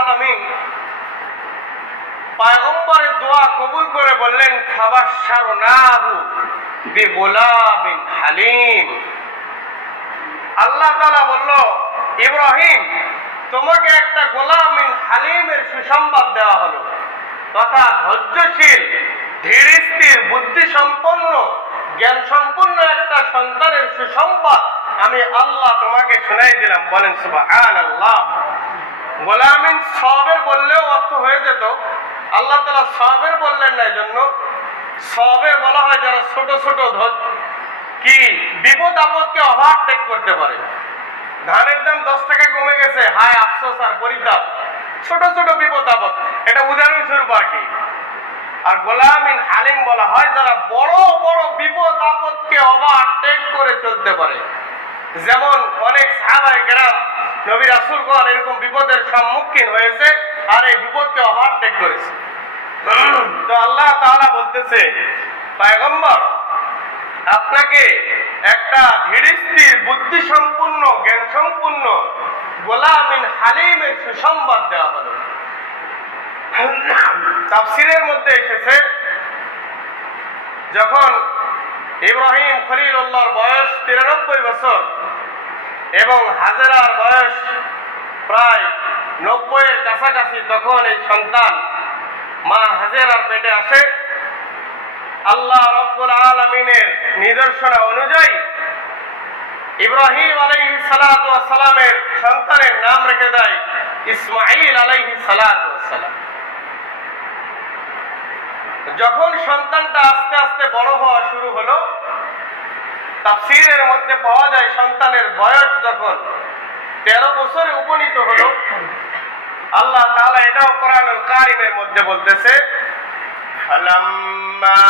আলামিন। পয়গম্বরের দোয়া কবুল করে বললেন খাবার সারনাহু বিগোলাবিন হালিম। আল্লাহ তাআলা বলল, ইব্রাহিম, তোমাকে একটা গোলামিন হালিমের সুসংবাদ দেওয়া হলো। তথা ধৈর্যশীল, ধীর স্থির বুদ্ধি সম্পন্ন জ্ঞান সম্পন্ন একটা সন্তানের সুসংবাদ আমি আল্লাহ তোমাকে শোনাই দিলাম। বলেন, সুবহানাল্লাহ। গোলামিন সবের বললেও অর্থ হয়ে যেত। আল্লাহ তালা সবের বললেন না জন্য সবের বলা হয় যারা ছোট ছোট কি বিপদ আপদকে ওভারটেক করতে পারে। ধানের দাম দশ টাকা কমে গেছে, হায় আফসোস আর পরিতাপ। ছোট ছোট বিপদ আপদ, এটা উদাহরণস্বরূপ আর কি। আর গোলামিন হালিম বলা হয় যারা বড় বড় বিপদ আপদকে ওভারটেক করে চলতে পারে। যেমন অনেক সাহাবাই গ্রাম নবী রাসুলগণ এরকম বিপদের সম্মুখীন হয়েছে আর এই বিপদকে ওভারটেক করেছে। তো আল্লাহ তাআলা বলতেছে, পায়গম্বর, আপনাকে একটা ধীরস্থির বুদ্ধি সম্পূর্ণ জ্ঞান সম্পূর্ণ গোলামিন, হালিমের সুসংবাদ দেওয়া হলো। তাফসিরের মধ্যে এসেছে, যখন ইব্রাহিম খলিলুল্লাহর বয়স তিরানব্বই বছর এবং হাজেরার বয়স প্রায় নব্বইয়ের কাছাকাছি তখন এই সন্তান মা হাজেরার পেটে আসে। আল্লাহ রব্বুল আলমিনের নিদর্শনা অনুযায়ী ইব্রাহিম আলাইহি সালামের সন্তানের নাম রেখে দেয় ইসমাইল আলাইহি সালাম। যখন সন্তানটা আস্তে আস্তে বড় হওয়া শুরু হলো তাফসিরের মধ্যে পাওয়া যায় সন্তানের বয়স যখন তেরো বছরে উপনীত হলো আল্লাহ তাআলা এটাও কোরআনুল কারিমের মধ্যে বলতেছে فلما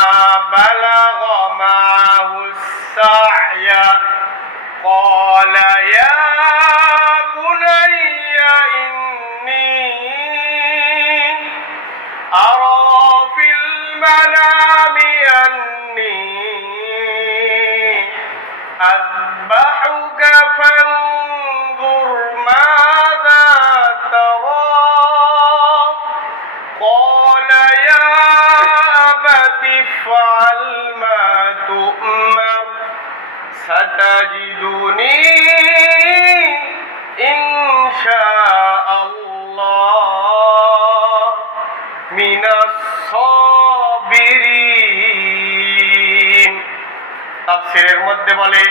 بلغ معه السعي قال يا بني إني أرى في المنام أذبحك فانظر ماذا ترى. قال يا افعل ما تؤمر ستجدني তাফসীরের মধ্যে বলে,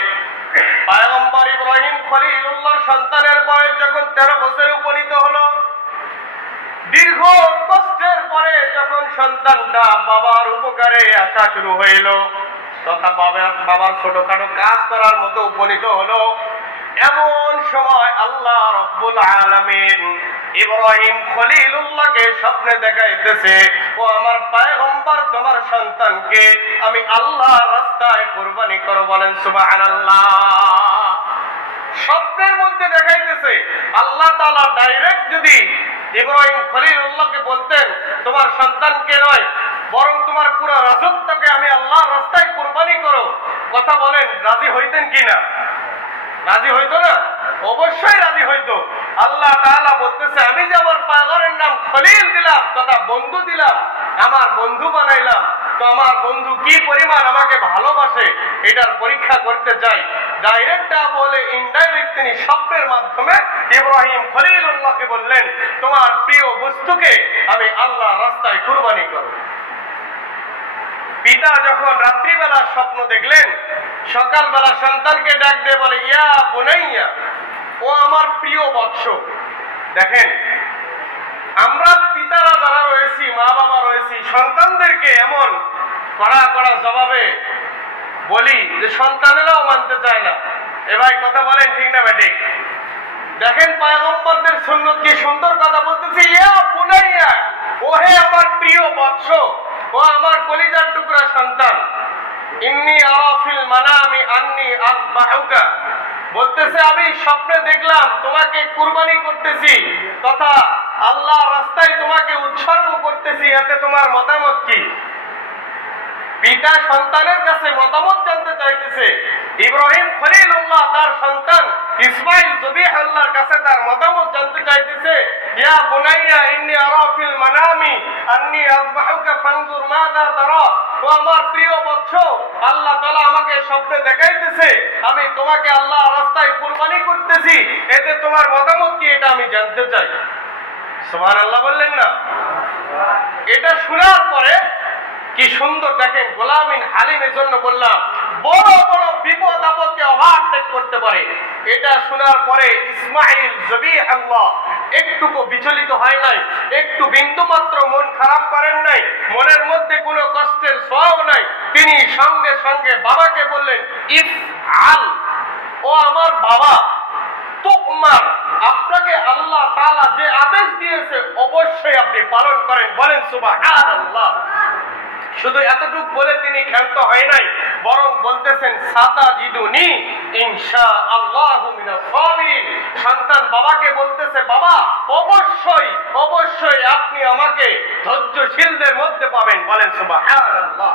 পায়গম্বর ইব্রাহিম খলিলুল্লাহর সন্তানের বয়স যখন তেরো বছরে উপনীত হলো, দীর্ঘ কষ্টের পরে যখন সন্তানটা বাবার উপকারে আসা শুরু হইল, তথা বাবার বাবার ছোটখাটো কাজ করার মতো উপনীত হলো, এমন সময় আল্লাহ রব্বুল আলামিন ইব্রাহিম খলিলুল্লাহকে স্বপ্নে দেখাইতেছে ও আমার পায়গম্বর তোমার সন্তানকে আমি আল্লাহ রাস্তায় কুরবানি করো বলেন সুবহানাল্লাহ। স্বপ্নের মধ্যে দেখাইতেছে, আল্লাহ তাআলা ডাইরেক্ট যদি ইব্রাহিম খলিলুল্লাহকে বলতেন, তোমার সন্তানকে নয়, বরং তোমার পুরো রাজত্বকে আমি আল্লাহ রাস্তায় কুরবানি করো। কথা বলেন, রাজি হইতেন কিনা? রাজি হইতো না? অবশ্যই রাজি হইতো। আল্লাহ তাআলা বলতেছে, আমি যে আমার পাগরের নাম খলিল দিলাম, তথা বন্ধু দিলাম, আমার বন্ধু বানাইলাম, তো আমার বন্ধু কি পরিমাণ আমাকে ভালোবাসে, এটার পরীক্ষা করতে চাই। ডাইরেক্ট না বলে ইনডাইরেক্ট তিনি স্বপ্নের মাধ্যমে ইব্রাহিম খলিলুল্লাহকে বললেন, তোমার প্রিয় বস্তুকে আমি আল্লাহ রাস্তায় কুরবানি করো পিতা যখন রাত্রিবেলা স্বপ্ন দেখলেন, সকালবেলা সন্তানকে ডাক দিয়ে বলে, ইয়া বোনাইয়া ও আমার প্রিয় বৎস। দেখেন, আমরা পিতারা যারা রয়েছি, মা বাবা রয়েছি, সন্তানদেরকে এমন কড়া কড়া জবাবে বলি যে সন্তানেরাও মানতে চায় না। এ ভাই কথা বলেন ঠিক না ব্যাটিক? দেখেন পায়গম্বরদের সুন্নত কি সুন্দর কথা বলতেছে, ইয়া বুনাইয়া, ওহে আমার প্রিয় বৎস, ও আমার কলিজার টুকরা সন্তান, ইন্নি আরাফিল মানামি বলতেছে, আমি স্বপ্নে দেখলাম তোমাকে কুরবানি করতেছি, তথা আল্লাহ রাস্তায় তোমাকে উৎসর্গ করতেছি, এতে তোমার মতামত কি? পিতা সন্তানের কাছে মতামত জানতে চাইতেছে, ইব্রাহিম তার সন্তান ইসমাইল জবিহ আল্লাহর কাছে তার মতামত জানতে চাইতেছে, ইয়া বুনাইয়া, ইন্নী আরা ফিল মানামি আন্নী আযবাহুকা ফানজুর মাযা তারা। আমার প্রিয় বৎস, আল্লাহ তাআলা আমাকে স্বপ্নে দেখাইতেছে, আমি তোমাকে আল্লাহ রাস্তায় কুরবানি করতেছি, এতে তোমার মতামত কি এটা আমি জানতে চাই। সুবহানাল্লাহ বললেন না? এটা শোনার পরে কি সুন্দর দেখেন, গোলামিন হালিমের জন্য বললাম, বড় বড় বিপদ আপদকে ওভারটেক করতে পারে। এটা শোনার পরে ইসমাইল জবি আল্লাহ একটুকু বিচলিত হয় নাই, একটু বিন্দু মাত্র মন খারাপ করেন নাই, মনের মধ্যে কোনো কষ্টের সোয়াও নাই। তিনি সঙ্গে সঙ্গে বাবাকে বললেন ইফ আল ও আমার বাবা, তুকমার, আপনাকে আল্লাহ তাআলা যে আদেশ দিয়েছে, অবশ্যই আপনি পালন করেন। বলেন, সুবহানাল্লাহ। শুধু এতটুকু বলে তিনি ক্ষান্ত হয় নাই, বরং বলতেছেন সাতা জিদুনি ইনশা আল্লাহ সন্তান বাবাকে বলতেছে, বাবা, অবশ্যই অবশ্যই আপনি আমাকে ধৈর্যশীলদের মধ্যে পাবেন। বলেন, সুবহানাল্লাহ।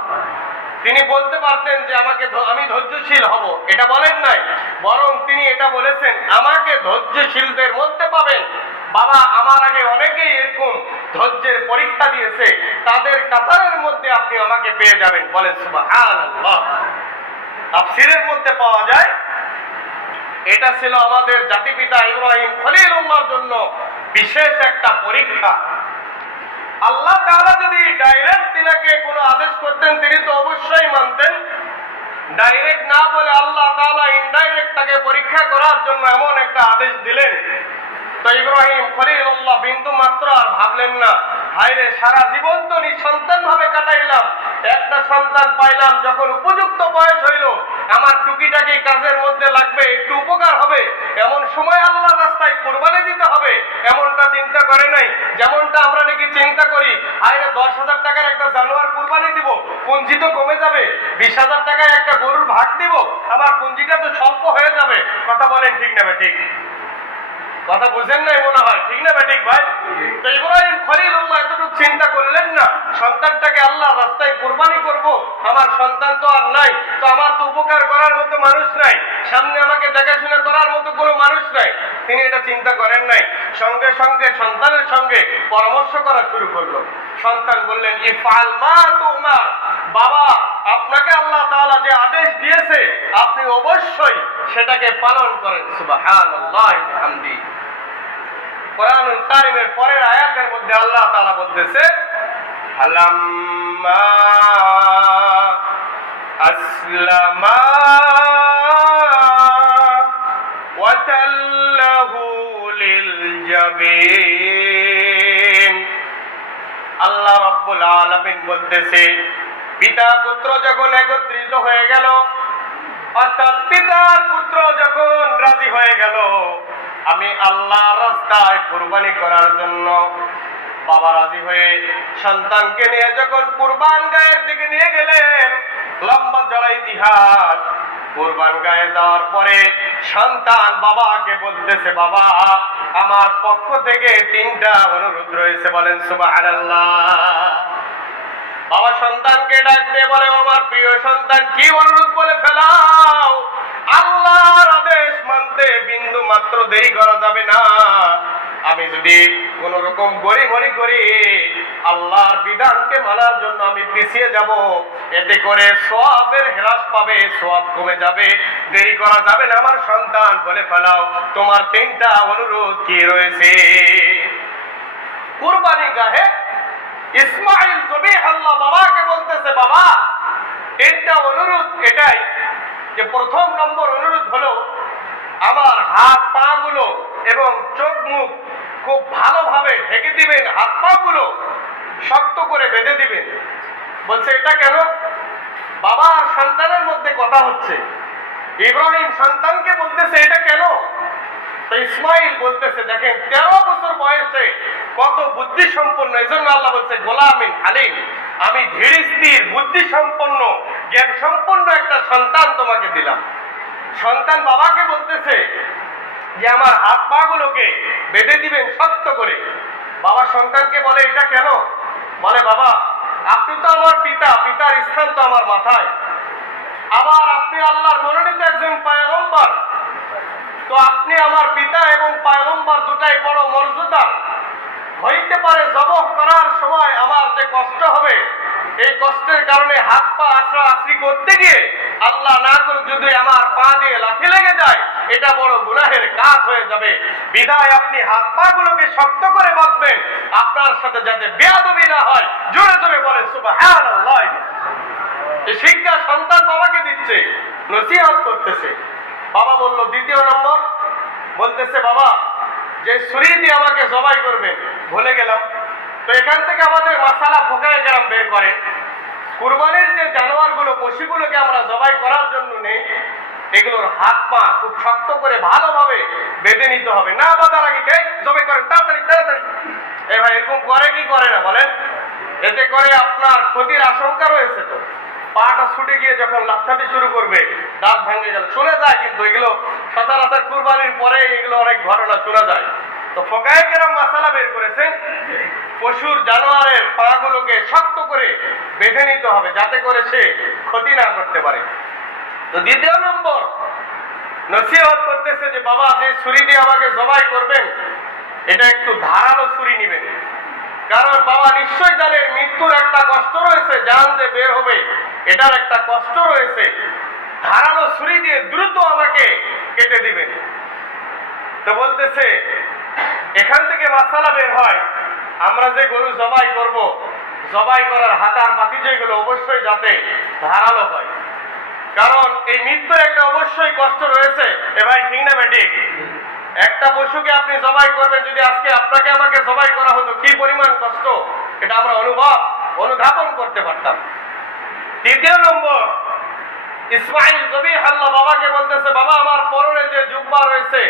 তিনি বলতে পারতেন যে, আমাকে আমি ধৈর্যশীল হব। এটা বলেন নাই, বরং তিনি এটা বলেছেন, আমাকে ধৈর্যশীলদের মধ্যে পাবেন। বাবা আমার আগে অনেকেই এরকম ধৈর্যের পরীক্ষা দিয়েছে, তাদের কাতারের মধ্যে আপনি আমাকে পেয়ে যাবেন। বলেন তাফসীরের মধ্যে পাওয়া যায়, এটা ছিল আমাদের জাতিপিতা ইব্রাহিম খলিলুল্লাহর জন্য বিশেষ একটা পরীক্ষা। আল্লাহ তাআলা যদি ডাইরেক্ট তিনাকে কোনো আদেশ করতেন, তিনি তো অবশ্যই মানতেন। ডাইরেক্ট না বলে আল্লাহ তাআলা ইনডাইরেক্ট তাকে পরীক্ষা করার জন্য এমন একটা আদেশ দিলেন। তো ইব্রাহিম খলিলুল্লাহ বিন্দু মাত্র আর ভাবলেন না। হায়রে, সারা জীবন তো নিঃসন্তান ভাবে কাটাইলাম। একটা সন্তান পাইলাম যখন উপযুক্ত বয়স হইল। আমার টুকিটাকি কাজের মধ্যে লাগবে, একটু উপকার হবে। এমন সময় আল্লাহ রাস্তায় কোরবানি দিতে হবে। এমনটা চিন্তা করে নাই। যেমনটা আমরা নাকি চিন্তা করি আরে দশ হাজার টাকার একটা জানোয়ার কোরবানি দিব পুঞ্জি তো কমে যাবে। বিশ হাজার টাকায় একটা গরুর ভাগ দিব, আমার পুঞ্জিটা তো স্বল্প হয়ে যাবে। কথা বলেন ঠিক না ঠিক? কথা বুঝেন নাই মনে হয় ঠিক না ব্যাটিক ভাই? তো ইব্রাহিম খলিলুল্লাহ এতটুকু চিন্তা করলেন না, সন্তানটাকে আল্লাহ রাস্তায় কোরবানি করব, আমার সন্তান তো আর নাই, তো আমার তো উপকার করার মতো মানুষ নাই, সামনে আমাকে দেখাশোনা করার মতো কোনো মানুষ নাই। তিনি এটা চিন্তা করেন নাই, সঙ্গে সঙ্গে সন্তানের সঙ্গে পরামর্শ করা শুরু করল। সন্তান বললেন ইফাল মা তোমার বাবা আপনাকে আল্লাহ তাআলা যে আদেশ দিয়েছে, আপনি অবশ্যই সেটাকে পালন করেন। সুবহানাল্লাহ হামদি কোরআনুল কারিমের পরের আয়াতের মধ্যে আল্লাহ তাআলা বলতেছে হালাম্মা আসলামা ওয়াতাল্লাহু লিলজাবিন আল্লাহ রাব্বুল আলামিন বলতেছে পিতা পুত্র যখন একত্রিত হয়ে গেল, অর্থাৎ পিতার পুত্র যখন রাজি হয়ে গেল, আমি আল্লাহ রাস্তায় কুরবানি করার জন্য বাবা রাজি হয়ে সন্তানকে নিয়ে যখন কুরবান গায়ের দিকে নিয়ে গেলেন, লম্বা জড়া ইতিহাস। কোরবান গায়ে যাওয়ার পরে সন্তান বাবাকে বলতেছে, বাবা, আমার পক্ষ থেকে তিনটা অনুরোধ রয়েছে। বলেন, সুবহানাল্লাহ। বাবা সন্তানকে ডাক দিয়ে বলে আমার প্রিয় সন্তান, কি অনুরোধ বলে ফেলাও? আল্লাহর আদেশ মানতে বিন্দু মাত্র দেরি করা যাবে না। আমি যদি কোন রকম গড়ি মরি করি, আল্লাহর বিধানকে মানার জন্য আমি পিছিয়ে যাব। এতে করে সোয়াবের হ্রাস পাবে, সোয়াব কমে যাবে। দেরি করা যাবে না, আমার সন্তান, বলে ফেলাও। তোমার তিনটা অনুরোধ কি রয়েছে? কুরবানি গাহে ইসমাইল জবি বাবাকে বলতেছে, বাবা, তিনটা অনুরোধ এটাই যে প্রথম নম্বর অনুরোধ হলো, আমার হাত পা গুলো এবং চোখ মুখ খুব ভালোভাবে ঢেকে দিবেন, হাত পা গুলো শক্ত করে বেঁধে দিবেন। বলছে, এটা কেন? বাবা আর সন্তানের মধ্যে কথা হচ্ছে। ইব্রাহিম সন্তানকে বলতেছে, এটা কেন? তো ইসমাইল বলতেছে, দেখেন, তেরো বছর বয়সে কত বুদ্ধি সম্পন্ন এই জন্য আল্লাহ বলছে, গোলামিন হালিম। আমি ধীর স্থির বুদ্ধি সম্পন্ন জ্ঞান সম্পন্ন একটা সন্তান তোমাকে দিলাম। সন্তান বাবাকে বলতেছে যে, আমার হাত পা গুলোকে বেঁধে দিবেন শক্ত করে। বাবা সন্তানকে বলে, এটা কেন? বলে, বাবা, আপনি তো আমার পিতা, পিতার স্থান তো আমার মাথায়। আবার আপনি আল্লাহর মনোনীত একজন পায়গম্বর। তো আপনি আমার পিতা এবং পায়গম্বর দুটাই বড় মর্যাদার। হইতে পারে জবহ করার সময় আমার যে কষ্ট হবে, এই কষ্টের কারণে হাত পা আশ্রা আশ্রি করতে গিয়ে আল্লাহ না করুক যদি আমার পা দিয়ে লাথি লেগে যায়, এটা বড় গুনাহের কাজ হয়ে যাবে। বিধায় আপনি হাত পা গুলোকে শক্ত করে বাঁধবেন, আপনার সাথে যাতে বেয়াদবি না হয়। জোরে জোরে বলে এই শিক্ষা সন্তান বাবাকে দিচ্ছে, নসিহত করতেছে। বাবা বলল, দ্বিতীয় নম্বর। বলতেছে, বাবা যে ছুরি দিয়ে আমাকে জবাই করবে, ভুলে গেলাম। তো এখান থেকে আমাদের মশালা ফোকায় গ্রাম বের করে। কুরবানির যে জানোয়ারগুলো, পশুগুলোকে আমরা জবাই করার জন্য নেই, এগুলোর হাত পা খুব শক্ত করে ভালোভাবে বেঁধে নিতে হবে। না বাঁধার আগে জবাই করেন, তাড়াতাড়ি তাড়াতাড়ি। এ ভাই, এরকম করে কি করে না বলেন? এতে করে আপনার ক্ষতির আশঙ্কা রয়েছে তো। পাটা ছুটে গিয়ে যখন লাফাতে শুরু করবে, দাঁত ভাঙে গেল। চলে যায় কিন্তু এগুলো সচরাচর কুরবানির পরে এগুলো অনেক ঘটনা শোনা যায়। তো ফোকায় কেরম মশালা বের করেছেন, পশুর জানোয়ারের শক্ত করে বেঁধে নিতে হবে যাতে করে সে ক্ষতি না করতে পারে। তো দ্বিতীয় নম্বর, নসিহত করতেছে যে, বাবা, যে ছুরি দিয়ে আমাকে জবাই করবেন, এটা একটু ধারালো ছুরি নিবেন। কারণ বাবা নিশ্চয় জানেন মৃত্যুর একটা কষ্ট রয়েছে, জান যে বের হবে, এটার একটা কষ্ট রয়েছে ধারালো ছুরি দিয়ে দ্রুত আমাকে কেটে দিবেন তো বলতেছে, এখান থেকে মাসালা বের হয়, আমরা যে গরু জবাই করব, জবাই করার হাতার পাতি যেগুলো অবশ্যই যাতে ধারালো হয়। কারণ এই মৃত্যুর একটা অবশ্যই কষ্ট রয়েছে। এ ভাই, ঠিক না বেটি একটা পশুকে আপনি জবাই করবেন, যদি আজকে আপনাকে আমাকে জবাই করা হতো, কি পরিমাণ কষ্ট? এটা আমরা অনুভব, অনুধাবন করতে পারতাম। তৃতীয় নম্বর ইসমাইল জবি আল্লাহ বাবাকে বলতেছে, বাবা, আমার পরনে যে জুব্বা রয়েছে,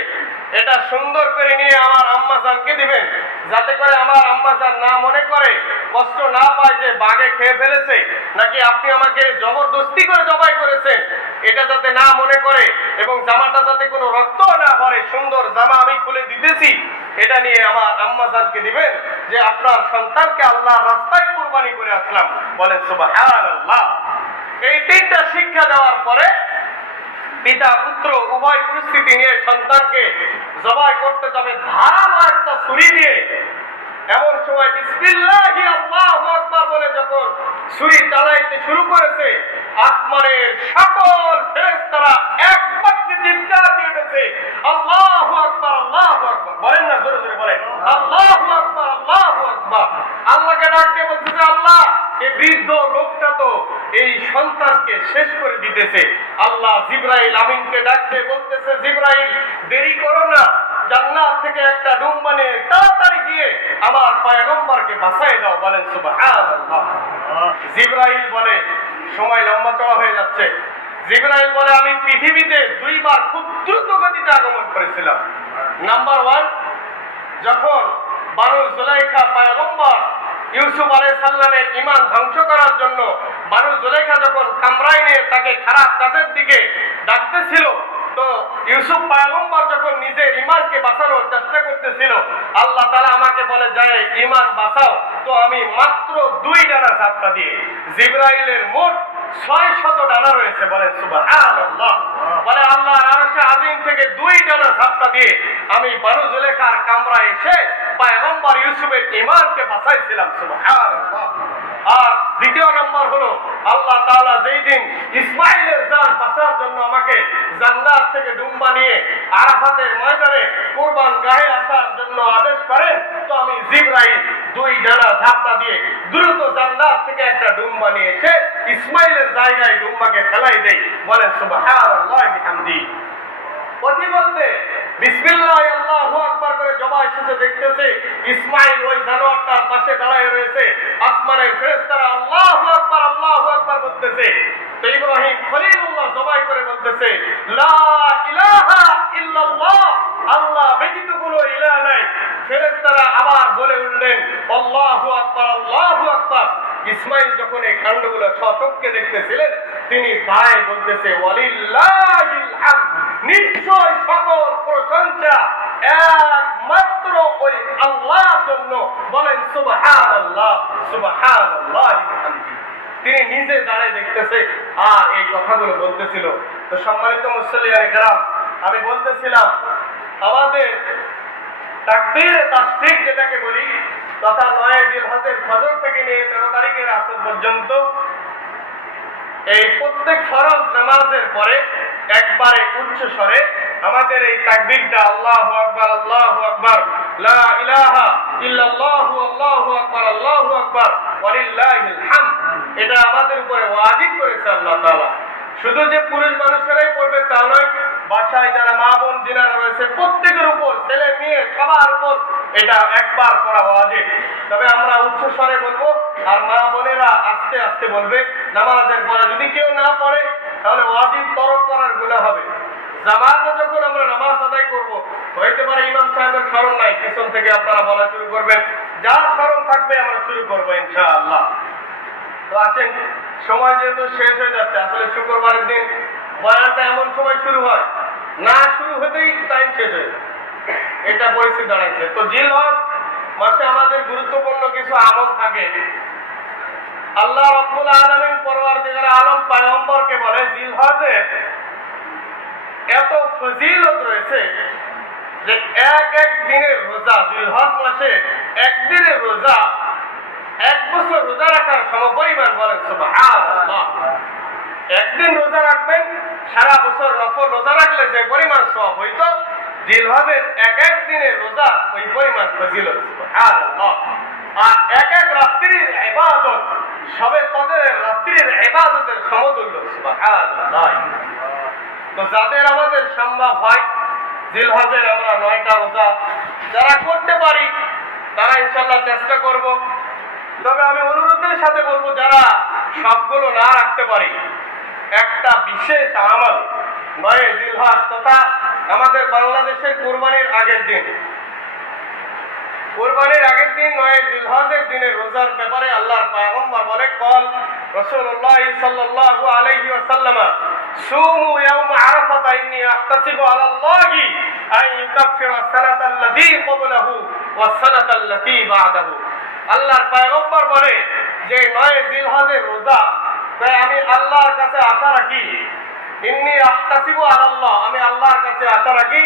এটা সুন্দর করে নিয়ে আমার আম্মাজানকে দিবেন। যাতে করে আমার আম্মাজান না মনে করে, কষ্ট না পায় যে বাঘে খেয়ে ফেলেছে, নাকি আপনি আমাকে জবরদস্তি করে জবাই করেছেন? এটা যাতে না মনে করে এবং জামাটা যাতে কোনো রক্ত না পড়ে, সুন্দর জামা আমি খুলে দিতেছি। এটা নিয়ে আমার আম্মাজানকে দিবেন যে, আপনার সন্তানকে আল্লাহর রাস্তায় কোরবানি করে আসলাম। বলেন, সুবহানাল্লাহ। এই তিনটা শিক্ষা দেওয়ার পরে পিতা, পুত্র, উভয় পরিস্থিতি নিয়ে সন্তানকে জবাই করতে যাবে, ধারালো একটা ছুরি দিয়ে। এমন সময় বিসমিল্লাহি আল্লাহু আকবার বলে যখন ছুরি চালাইতে শুরু করেছে, আসমানের সকল ফেরেশতারা এক বাক্যে চিৎকার দিয়ে উঠেছে, আল্লাহু আকবার আল্লাহু আকবার। বলেন না, জোরে জোরে বলেন। আল্লাহু আকবার আল্লাহু আকবার। আল্লাহকে ডাক দিয়ে বলতেছে, আল্লাহ বৃদ্ধ লোকটা তো এই সন্তানকে শেষ করে দিতেছে। আল্লাহ জিব্রাইল আমিনকে ডাকতে বলতেছে, জিব্রাইল, দেরি করো না। জান্নাত থেকে একটা তাড়াতাড়ি গিয়ে আমার পয়গম্বরকে দাও। বলেন জিব্রাইল বলে, সময় লম্বা চড়া হয়ে যাচ্ছে। জিব্রাইল বলে, আমি পৃথিবীতে দুইবার খুব দ্রুত গতিতে আগমন করেছিলাম। নাম্বার ওয়ান, যখন বানু জুলাইখা পায়গম্বর ইউসুফ আলাই সাল্লামের ইমান ধ্বংস করার জন্য বানু জুলাইখা যখন কামরায় নিয়ে তাকে খারাপ কাজের দিকে ডাকতেছিল, তো ইউসুফ পায়গম্বর যখন নিজের ইমানকে বাঁচানোর চেষ্টা করতেছিল, আল্লাহ তালা আমাকে বলে যায় ইমান বাঁচাও। তো আমি মাত্র দুই ডানা সাতটা দিয়ে জিব্রাইলের মোট ছয় শত ডানা রয়েছে। বলে, সুবহানাল্লাহ। বলে আল্লাহ আরশে আজিম থেকে দুই ডানা সাতটা দিয়ে আমি বানু জুলেখার কামরায় এসে পায়গম্বর ইউসুফের ইমানকে বাঁচাইছিলাম আর দ্বিতীয় নম্বর হলো, আল্লাহ তাআলা যেই দিন ইসমাইলের জান বাঁচার জন্য আমাকে জান্নাত থেকে ডুম্বা নিয়ে আরাফাতের ময়দানে কুরবান গায়ে আসার জন্য আদেশ করেন, তো আমি জিব্রাইল দুই ডানা ঝাপটা দিয়ে দ্রুত জান্নাত থেকে একটা ডুম্বা নিয়ে এসে ইসমাইলের জায়গায় ডুম্বাকে ফেলাই দেই, বলেন সুবহানাল্লাহ, বিহামদি। প্রতিমধ্যে বিসমিল্লাহ, আল্লাহু আকবার করে জবাই শেষে দেখতেছে ইসমাইল ওই জানোয়ারটার পাশে দাঁড়ায় রয়েছে। আসমানের ফেরেশতারা আল্লাহু আকবার আল্লাহু আকবার বলতেছে। তো ইব্রাহিম খলিলুল্লাহ জবাই করে বলতেছে, লা ইলাহা ইল্লাল্লাহ, আল্লাহ ব্যতীত কোনো ইলাহ নাই। ফেরেশতারা আবার বলে উঠলেন, আল্লাহু আকবার আল্লাহু আকবার। ইসমাইল যখন এই কাণ্ডগুলো ছচককে দেখতেছিলেন, তিনি দায় বলতেছে, ওয়ালিল্লাহিল হামদ। নিশ্চয় সকল প্রশংসা একমাত্র ওই আল্লাহর জন্য বলেন, সুবহানাল্লাহ সুবহানাল্লাহ বিহামদিহি। তিনি নিজে দাঁড়িয়ে দেখতেছে আর এই কথাগুলো বলতেছিল তো সম্মানিত মুসলিয়ান গ্রাম আমি বলতেছিলাম, আমাদের তাকবীর তাসদিক যেটাকে বলি, তথা নয় জিলহজের ফজর থেকে নিয়ে তেরো তারিখের আসর পর্যন্ত, এই প্রত্যেক ফরজ নামাজের পরে একবারে উচ্চ স্বরে আমাদের এই তাকবীরটা, আল্লাহু আকবার আল্লাহু আকবার, লা ইলাহা ইল্লাল্লাহু, আল্লাহু আকবার আল্লাহু আকবার, ওয়ালিল্লাহিল হামদ। এটা আমাদের উপরে ওয়াজিব করেছে আল্লাহ তাআলা। শুধু যে পুরুষ মানুষেরাই পড়বে তা নয়, বাসায় যারা মা বোন রয়েছে, প্রত্যেকের উপর, ছেলে, মেয়ে, সবার উপর এটা একবার পড়া ওয়াজিব। তবে আমরা উচ্চ স্বরে বলব, আর মা বোনেরা আস্তে আস্তে বলবে, নামাজের পরে যদি কেউ না পড়ে তাহলে ওয়াজিব তরক করার গুণা হবে। জামাতে যখন আমরা নামাজ আদায় করব, হইতে পারে ইমাম সাহেবের স্মরণ নাই, পিছন থেকে আপনারা বলা শুরু করবেন, যার স্মরণ থাকবে আমরা শুরু করব ইনশাআল্লাহ। তো আছেন, সময় যেহেতু শেষ হয়ে যাচ্ছে, আসলে শুক্রবারের দিন বয়ানটা এমন সময় শুরু হয়, না শুরু হতেই টাইম শেষ হয়ে এটা পরিস্থিতি দাঁড়াইছে। তো জিল হজ মাসে আমাদের গুরুত্বপূর্ণ কিছু আমল থাকে আল্লাহ রব্বুল আলমিন পরওয়ার আলম পায়ম্বরকে বলে জিল এত ফজিলত রয়েছে যে এক এক দিনের রোজা, জিলহজ মাসে একদিনের রোজা, এক বছর রোজা রাখার সমপরিমাণ বলেন একদিন রোজা রাখবেন, সারা বছর নফল রোজা রাখলে যে পরিমাণ সব হইতো, জিলহজের এক এক দিনের রোজা ওই পরিমাণ ফজিলত, সুবহানাল্লাহ। আর এক এক রাত্রির সবে রাত্রির সমতুল্য। তো যাদের আমাদের সম্ভব হয় আমরা নয়টা রোজা যারা করতে পারি, তারা ইনশাল্লাহ চেষ্টা করব। তবে আমি অনুরোধের সাথে বলব, যারা সবগুলো না রাখতে পারি, একটা বিশেষ আমল, নয় জিলহজ তথা আমাদের বাংলাদেশের কোরবানির আগের দিন। কোরবানির আগের দিন নয়, জিলহজের দিনে রোজার ব্যাপারে আল্লাহর পয়গম্বর বলে, কল রাসূলুল্লাহ সাল্লাল্লাহু আলাইহি ওয়াসাল্লাম, সুমু ইয়াউম আরাফাত ইন্নী আহতাসিবু আলা আল্লাহি আন ইউকাফিরা সানাতা আল্লাতী ক্বাবলাহু ওয়াস সানাতা আল্লাতী বা'দাহু। আল্লাহর পয়গম্বর বলে, যে নয় জিলহজের রোজা, তাই আমি আল্লাহর কাছে আশা রাখি। ইন্নি আহতাসিবু আলা আল্লাহ আমি আল্লাহর কাছে আশা রাখি,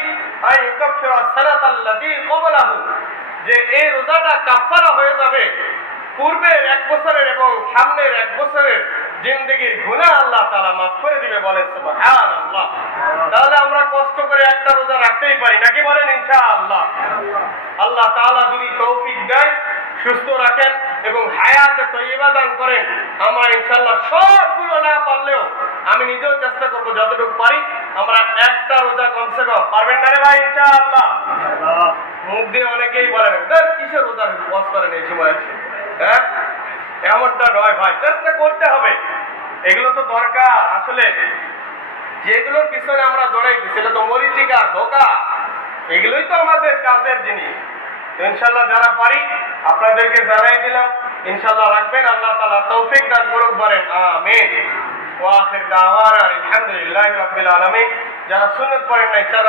আন ইউকাফিরা সানাতা আল্লাতী ক্বাবলাহু। যে এই রোজাটা কাফারা হয়ে যাবে। পূর্বের এক বছরের এবং সামনের এক বছরের জিন্দগির গুনাহ আল্লাহ তাআলা মাফ করে দিবে বলে সুবহানাল্লাহ। তাহলে আমরা কষ্ট করে একটা রোজা রাখতেই পারি, নাকি বলেন ইনশাআল্লাহ? আল্লাহ তাআলা যদি তৌফিক দেয়, সুস্থ রাখেন এবং হায়াতে তৈবা দান করেন, আমরা ইনশাআল্লাহ সবগুলো না পারলেও আমি নিজেও চেষ্টা করব যতটুকু পারি, আমরা একটা রোজা কমসে কম পারবেন না রে ভাই ইনশাআল্লাহ। মুখ দিয়ে অনেকেই বলেন "ধ্যাৎ, কিসের রোজা বস করেন এই সময়? হ্যাঁ? এমনটা নয় ভাই চেষ্টা করতে হবে। এগুলো তো দরকার। আসলে যেগুলোর পিছনে আমরা দৌড়াইছি সেটা তো মরিচিকা ধোকা। এগুলোই তো আমাদের কাজের জিনিস। ইনশাল্লাহ যারা পারি আপনাদেরকে জানাই দিলাম। ইনশাল্লাহ রাখবেন। আল্লাহ তাআলা তৌফিক দান করুক বলেন আমিন। ওয়া আখির দাওয়ানা আলহামদুলিল্লাহি যারা সুন্নাত পড়েন নাই